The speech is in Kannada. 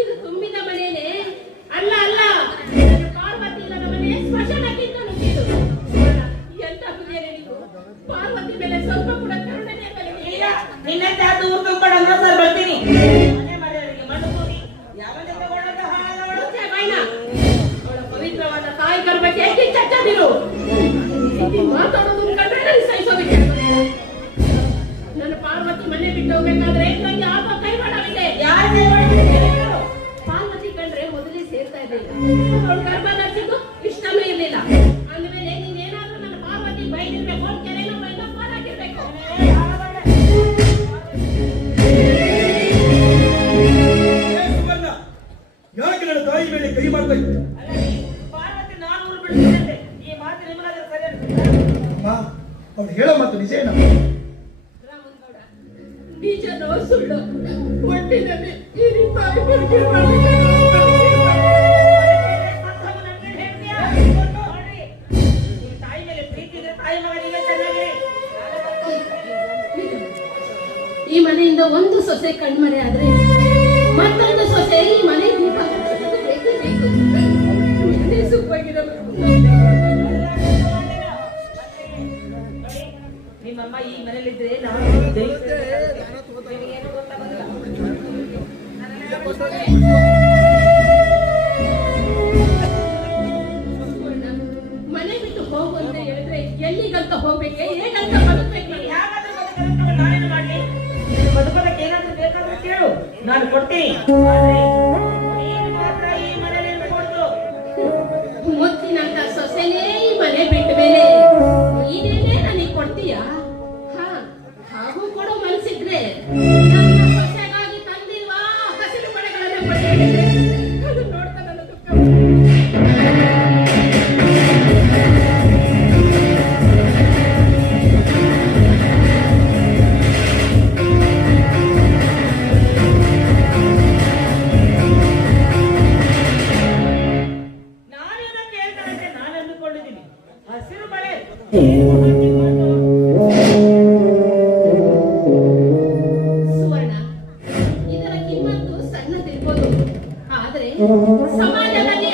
ಇದು ತುಂಬಿದ ಮನೆಯೇ ಅಲ್ಲ ಅಲ್ಲ, ನನ್ನ ಪಾರ್ವತಿ ನನ್ನ ಮನೆ ಸ್ಮಶಾನಕ್ಕಿಂತ ನುಗ್ಗಿದು. ಎಂತ ಬುದ್ಧಿಯೇ ನೀವು? ಪಾರ್ವತಿ ಮೇಲೆ ಸ್ವಲ್ಪ ಕೂಡ ಕರುಣನೆ ಬರಲಿಲ್ಲ. ನಿನ್ನಂತೆ ಅದು ಊರು ತುಂಬಿಕೊಂಡು ಸರ್ ಬರ್ತೀನಿ. ಮನೆ ಮನೆಯವರಿಗೆ ಮಣ್ಣು ಕೂಡಿ ಯಾವನೇ ತಗೊಂಡಂತ ಹಾಳಾದವಳು ಬೈನ ಅವಳ ಪವಿತ್ರವಾದ ತಾಯಿ ಗರ್ಭಕ್ಕೆ ಏಕೆ ಚಚ್ಚದಿರು? ಮಾತಾಡೋದು ಕಂಡ್ರೆ ನನಗೆ ಸಹಿಸೋದಕ್ಕೆ ನನ್ನ ಪಾರ್ವತಿ ಮನೆ ಬಿಟ್ಟು ಹೋಗ್ಬೇಕಾದ್ರೆ ನನಗೆ ಆಗ ಕೈವಾಡವಿದೆ. ಯಾರು ಕೈವಾಡ? ಪಾರ್ವತಿ ಕಂಡ್ರೆ ಮೊದಲೇ ಸೇರ್ತಾ ಇರಲಿಲ್ಲ. ಅವಳು ಗರ್ಭ ಧರಿಸಿದ್ದು ಇಷ್ಟನೂ ಇರಲಿಲ್ಲ. ಅಂದಮೇಲೆ ನೀನೇನಾದ್ರೂ ನನ್ನ ಪಾರ್ವತಿ ಬೈದಿರ್ಬೇಕು, ಕೆರೆನೋ ಬೈದ ಪಾರಾಗಿರ್ಬೇಕು. ಯಾಕೆ ನನ್ನ ತಾಯಿ ಮೇಲೆ ಕೈ ಮಾಡ್ತಾ ಇತ್ತು? ಪಾರ್ವತಿ ನಾನು ಊರು ಬಿಡ್ತಿದ್ದೆ. ಈ ಮಾತು ನಿಮಗಾದ್ರೆ ಸರಿ ಅಮ್ಮ, ಅವ್ರು ಹೇಳೋ ಮಾತು ನಿಜ ಏನಮ್ಮ? ರಾಮನಗೌಡ, ನಿಜನೋ ಸುಳ್ಳು ಒಟ್ಟಿನಲ್ಲಿ ಈ ರೀತಿ ಬದುಕಿ ಮಾಡಿದ್ರೆ ತಾಯಿ ಮೇಲೆ ಪ್ರೀತಿ ಇದೆ, ತಾಯಿ ಮಗನಿಗೆ ಚೆನ್ನಾಗಿ. ಈ ಮನೆಯಿಂದ ಒಂದು ಸೊಸೆ ಕಣ್ಮರೆ ಆದ್ರೆ ಮತ್ತೊಂದು ಸೊಸೆ ಈ ಮನೆ ದೀಪ ಬೇಕು ಬೇಕು. ಮನೆ ಸುಪ್ಪಾಗಿರಲ್ಲ. ನಿಮ್ಮಮ್ಮ ಈ ಮನೇಲಿದ್ರೆ ನಾನು ನಿಮಗೇನು ಗೊತ್ತಾಗೋದಿಲ್ಲ. ಮನೆ ಬಿಟ್ಟು ಹೋಗು ಅಂತ ಹೇಳಿದ್ರೆ ಎಲ್ಲಿಗಂತ ಹೋಗ್ಬೇಕೆ, ಹೇಗಂತ ಬದುಕ್ಬೇಕು? ಯಾಕಾದ್ರೂ ಬದುಕಲು ನಾನೇನು ಮಾಡ್ಲಿ? ಬದುಕೋದಕ್ಕೆ ಏನಾದ್ರೂ ಬೇಕಾದ್ರೂ ಕೇಳು, ನಾನು ಕೊಡ್ತೀನಿ. ಆದ್ರೆ ನೀನು ಮಾತ್ರ ಈ ಮನೇಲಿ ಇರ್ಬೋದು. ಮುತ್ತಿನಂತ ಸೊಸೆನೇ ಈ ಮನೆ ಬಿಟ್ಟ ಮೇಲೆ ನೀನೇನೇ ನನಗೆ ಕೊಡ್ತೀಯಾ? ಹಾಗೂ ಕೊಡೋ ಮನಸ್ಸಿದ್ರೆ ನನ್ನ ಸೊಸೆಗಾಗಿ ತಂದಿರುವ ಹಸಿರು ಬಳೆಗಳನ್ನ ಪಡೆಯಲಿದೆ. ಅದು ನೋಡ್ತಾ ನನ್ನ ದುಃಖ. ನಾನೇನೋ ಕೇಳ್ತಾನಂತೆ ನಾನು ಅಂದುಕೊಂಡಿದ್ದೀನಿ. ಹಸಿರು ಬಳೆ ಸುವರ್ಣ, ಇದರ ಕಿಮ್ಮತ್ತು ಸಣ್ಣದಿರ್ಬೋದು, ಆದ್ರೆ ಸಮಾಜದಲ್ಲಿ